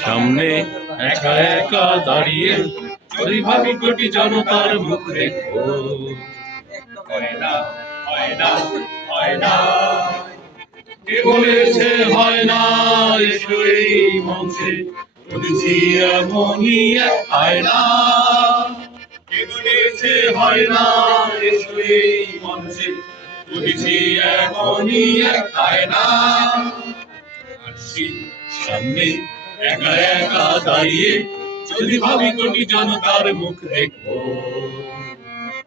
সামনে একা একা দাঁড়িয়ে যদি ভাবি কোটি জনতার মুখ না কে বলেছে হয় না এসো মঞ্চে? হয় না মঞ্চে? বলেছি এমনই এক হয় না একা একা দাঁড়িয়ে যদি ভাবি কোটি জনতার মুখ দেখব।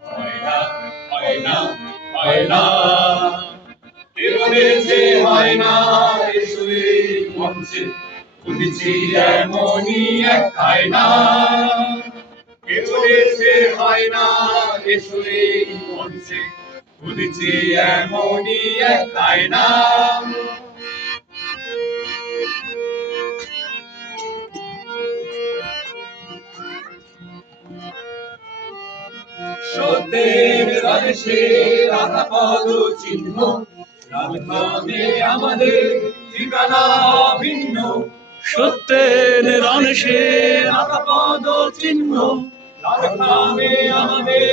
হয় না হয় না এক হয় না কে বলেছে হয় না এসো মঞ্চে বলেছি এমনই এক না সত্যের রাজে রাধা পদ চিহ্ন রাধে আমাদের ঠিকানা ভিন্ন। সত্যের রণসে রাধা পদ চিহ্ন রাধে আমাদের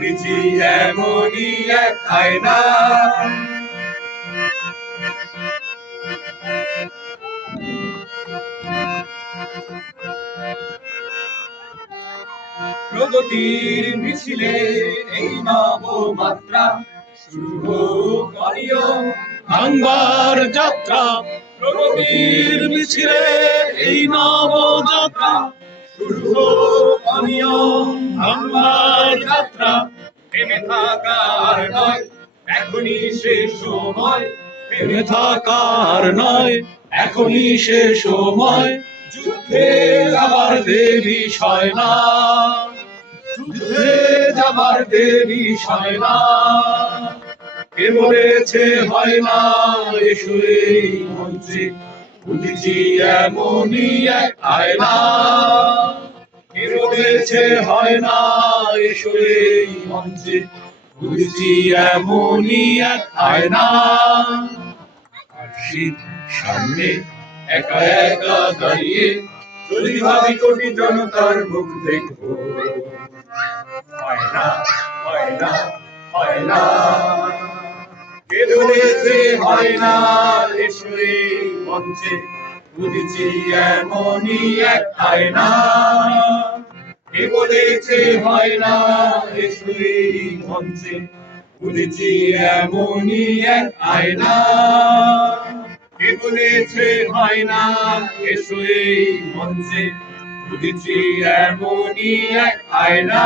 মঞ্চে এমনই এক আয়না। প্রগতির মিছিলে এই নবমাত্রা শুরু করিও ভাঙবার যাত্রা, প্রগতির মিছিলে এই নবযাত্রা শুরু করিও ভাঙবার যাত্রা থাকার নয়, এখনই শেষ সময়। থেমে থাকার নয়, এখনই সে সময়। যুদ্ধে যাবার দেরি সয় না। যুদ্ধে যাবার দেবী সয় না। কে বলেছে হয় না? এসো এই মঞ্চে বুঝেছি এমনই এক আয়না। বলেছে হয় না এসো এই মঞ্চে। বুঝেছি এমনই এক আয়না। শীত সামনে একা একা দাঁড়িয়ে যদি ভাবি কোটি জনতার মুখ দেখব। হয় না হয় না হয় না। হয় না এসো এই মঞ্চে। বুঝেছি এমনই এক আয়না কে বলেছে হয় না এসো এই মঞ্চে? বুঝেছি এমনই এক আয়না কে বলেছে হয় না এসো এই মঞ্চে? বুঝেছি এমনই এক আয়না